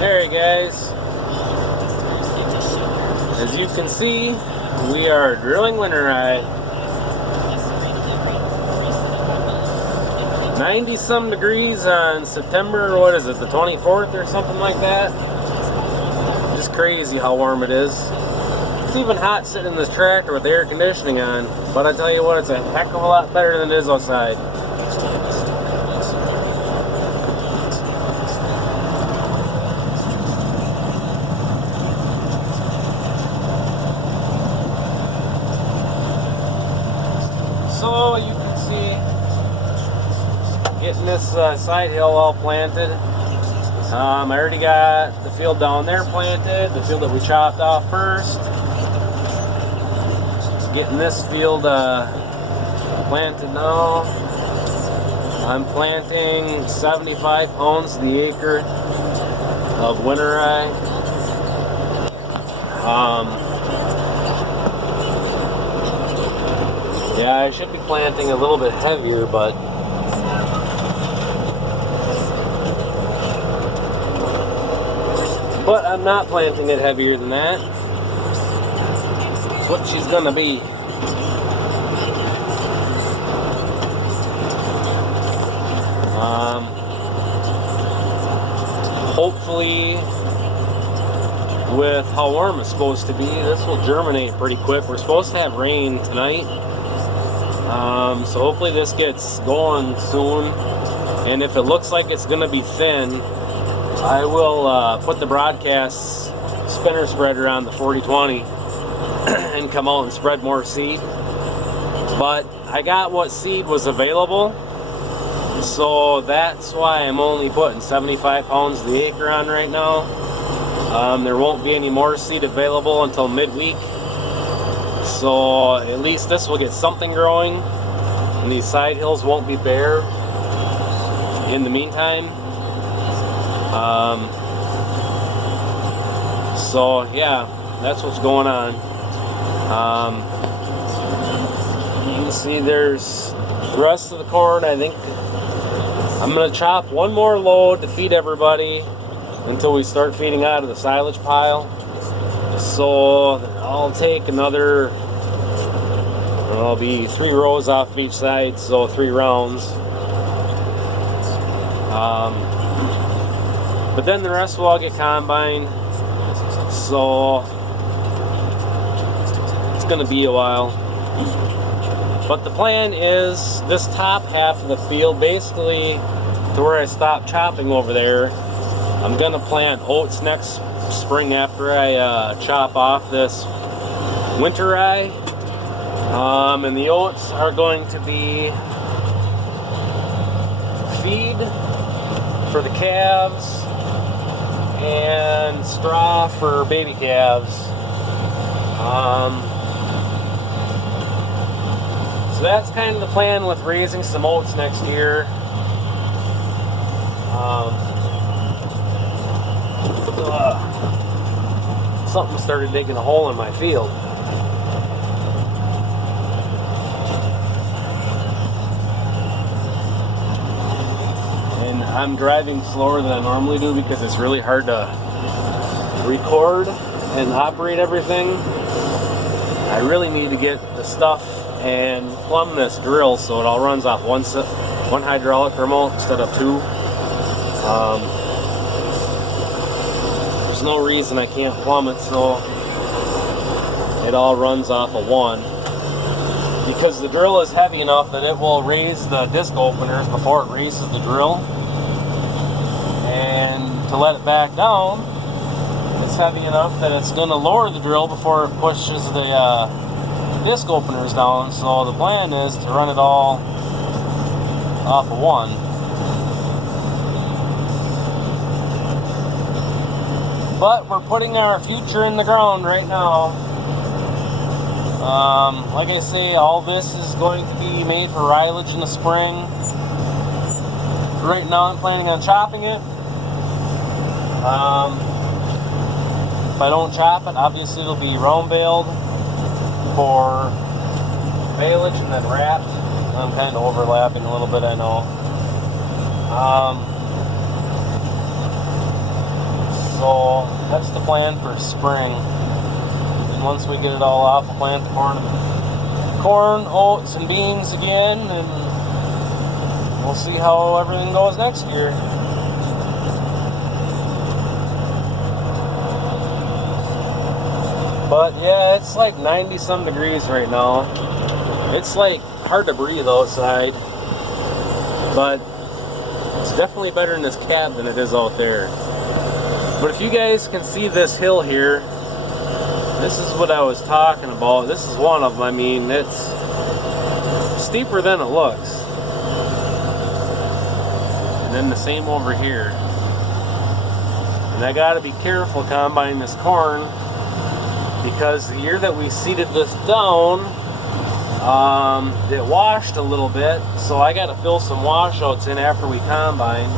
Alright guys, as you can see, we are drilling winter rye. 90 some degrees on September, what is it, the 24th or something like that? Just crazy how warm it is. It's even hot sitting in this tractor with the air conditioning on, but I tell you what, it's a heck of a lot better than it is outside. So you can see, getting this side hill all planted. I already got the field down there planted, the field that we chopped off first. Getting this field planted now. I'm planting 75 pounds to the acre of winter rye. Yeah, I should be planting a little bit heavier, but I'm not planting it heavier than that. It's what she's gonna be. Hopefully, with how warm it's supposed to be, this will germinate pretty quick. We're supposed to have rain tonight. So hopefully this gets going soon, and if it looks like it's going to be thin, I will put the broadcast spinner spreader on the 40-20 and come out and spread more seed. But I got what seed was available, so that's why I'm only putting 75 pounds to the acre on right now. There won't be any more seed available until midweek. So at least this will get something growing, and these side hills won't be bare in the meantime. So yeah, that's what's going on. You can see there's the rest of the corn. I think I'm going to chop one more load to feed everybody until we start feeding out of the silage pile. So I'll take another, it'll be 3 rows off of each side, so 3 rounds. But then the rest will all get combined, so it's going to be a while. But the plan is this top half of the field, basically to where I stopped chopping over there, I'm going to plant oats next spring after I chop off this winter rye. And the oats are going to be feed for the calves and straw for baby calves. So that's kind of the plan with raising some oats next year. Something started digging a hole in my field. And I'm driving slower than I normally do because it's really hard to record and operate everything. I really need to get the stuff and plumb this drill so it all runs off one hydraulic remote instead of 2. There's no reason I can't plumb it so it all runs off of 1, because the drill is heavy enough that it will raise the disc openers before it raises the drill, and to let it back down, it's heavy enough that it's going to lower the drill before it pushes the disc openers down. So the plan is to run it all off of 1. But we're putting our future in the ground right now. Like I say, all this is going to be made for silage in the spring. Right now I'm planning on chopping it. If I don't chop it, obviously it'll be round baled for silage and then wrapped. I'm kind of overlapping a little bit, I know. that's the plan for spring. And once we get it all off, we'll plant the corn, oats, and beans again, and we'll see how everything goes next year. But yeah, it's like 90 some degrees right now. It's like hard to breathe outside, but it's definitely better in this cab than it is out there. But if you guys can see this hill here, this is what I was talking about. This is one of them. I mean, it's steeper than it looks. And then the same over here. And I gotta be careful combining this corn, because the year that we seeded this down, it washed a little bit, so I gotta fill some washouts in after we combine.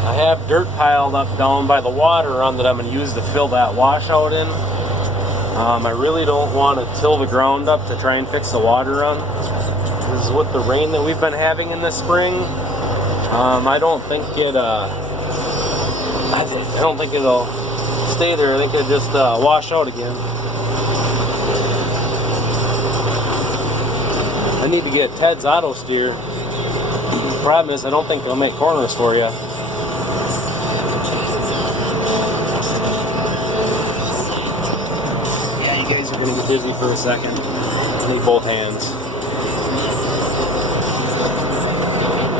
I have dirt piled up down by the water run that I'm going to use to fill that washout in. I really don't want to till the ground up to try and fix the water run. This is with the rain that we've been having in the spring. I don't think it'll stay there. I think it'll just wash out again. I need to get Ted's auto steer. The problem is I don't think they'll make corners for you. Gonna get busy for a second. I need both hands.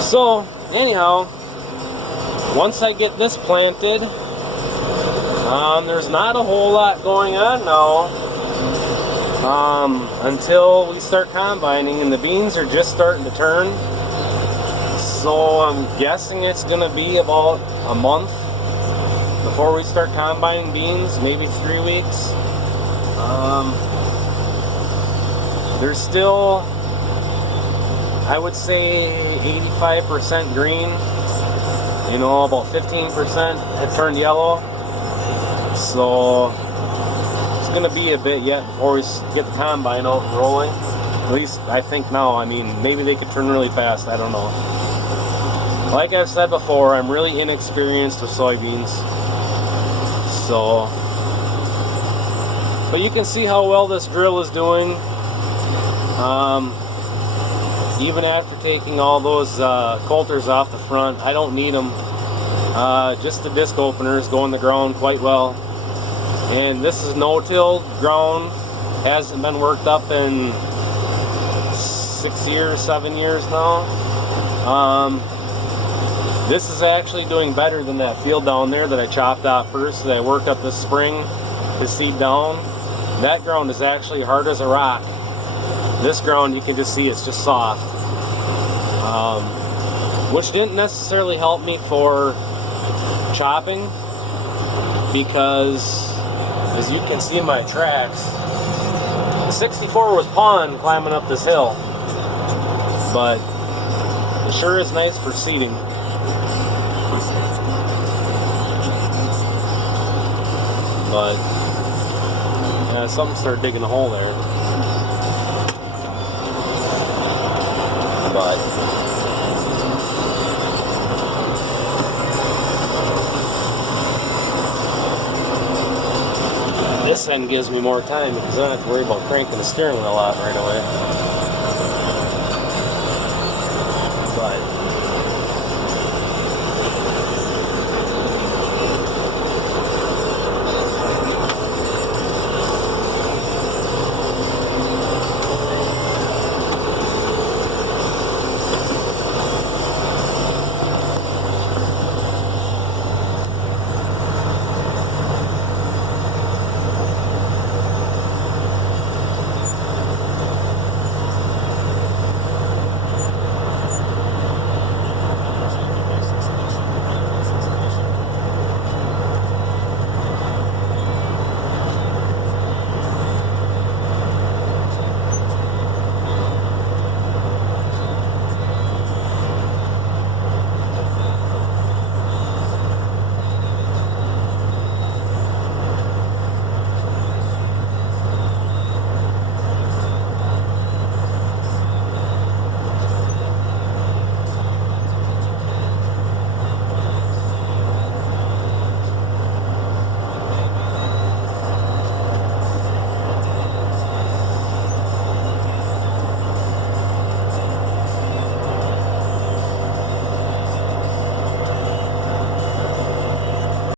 So, anyhow, once I get this planted, there's not a whole lot going on now until we start combining, and the beans are just starting to turn. So I'm guessing it's gonna be about a month before we start combining beans, maybe 3 weeks. They're still, I would say, 85% green. You know, about 15% have turned yellow. So it's going to be a bit yet before we get the combine out and rolling. At least I think now. I mean, maybe they could turn really fast. I don't know. Like I've said before, I'm really inexperienced with soybeans. So, but you can see how well this drill is doing. Even after taking all those coulters off the front, I don't need them. Just the disc openers go in the ground quite well. And this is no-till ground. Hasn't been worked up in 6 years, 7 years now. This is actually doing better than that field down there that I chopped off first, that I worked up this spring to seed down. That ground is actually hard as a rock. This ground, you can just see it's just soft. Which didn't necessarily help me for chopping, because as you can see in my tracks, the 64 was pawing climbing up this hill. But it sure is nice for seeding. But yeah, something started digging a hole there. But this end gives me more time because I don't have to worry about cranking the steering wheel out right away.